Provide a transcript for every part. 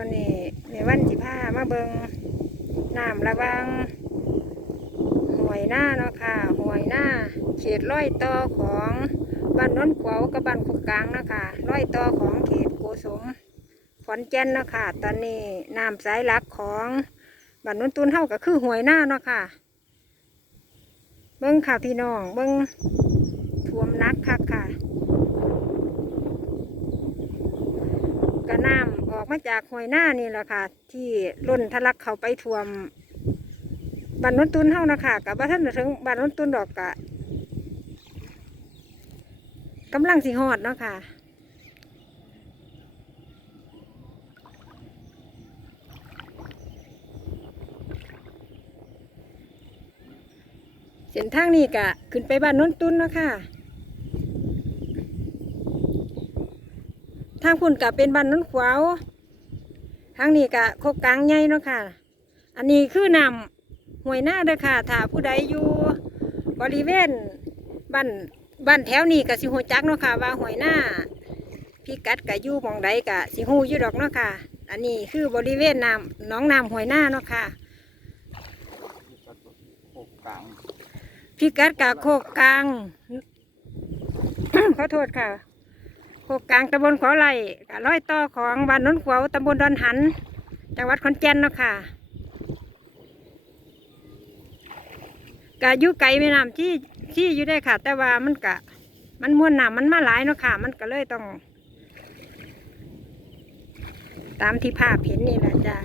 ตอนนี้ในวันสิผ้ามาเบิงน้ำระวังหวยหน้าเนาะค่ะหวยหน้าเขตร้อยต่อของบ้านน้นขวาวกับบ้านคุกกลางเนาะค่ะร้อยต่อของเขตโกสมขอนแก่นเนาะค่ะตอนนี้น้ำสายหลักของบ้านน้นตุนเท่าก็คือหวยหน้าเนาะค่ะ เบิ้งค่ะพี่น้องเบิ้งท่วมนักคักค่ะกระน้ำ มาจากห้วยหน้านี่แหละค่ะ ที่ล้นทะลักเข้าไปท่วมบ้านนนตุนเฮานะคะกับบ้านท่านถึงบ้านนนตุนดอกกะกำลังสิฮอดเนาะค่ะเส้นทางนี้กะขึ้นไปบ้านนนตุนเนาะค่ะทางพุ่นกับเป็นบ้านนนขวาว ทางนี้กะโคกกลางใหญ่เนาะค่ะ อันนี้คือนำห้วยหน้าเด้อค่ะ ถ้าผู้ใดอยู่บริเวณบ้านบ้านแถวนี้กะสิหูจักเนาะค่ะ ว่าห้วยหน้าพี่กัดกะอยู่หมองใดกะสิหูอยู่ดอกเนาะค่ะ อันนี้คือบริเวณน้ำหน้องน้ำห้วยหน้าเนาะค่ะโคกกลางพี่กัดกะโคกกลางขอโทษค่ะ โคกกลางตำบลขวาวไร่ร้อยต่อของบ้านโน้นขวาวตำบลดอนหัน จังหวัดขอนแก่นเนาะค่ะกะอยู่ไกลแม่น้ำที่ที่อยู่ได้ค่ะ แต่ว่ามันกะ มันม้วนน้ำมันมาหลายเนาะค่ะ มันก็เลยต้อง ตามที่ภาพเห็นนี่แหละจ้า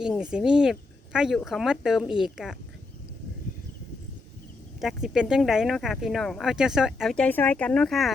ยิ่งสิมีพายุเขามาเติมอีกอะจักสิเป็นจังใดเนาะค่ะ พี่น้อง เอาใจซอยเอาใจซอยกันเนาะค่ะ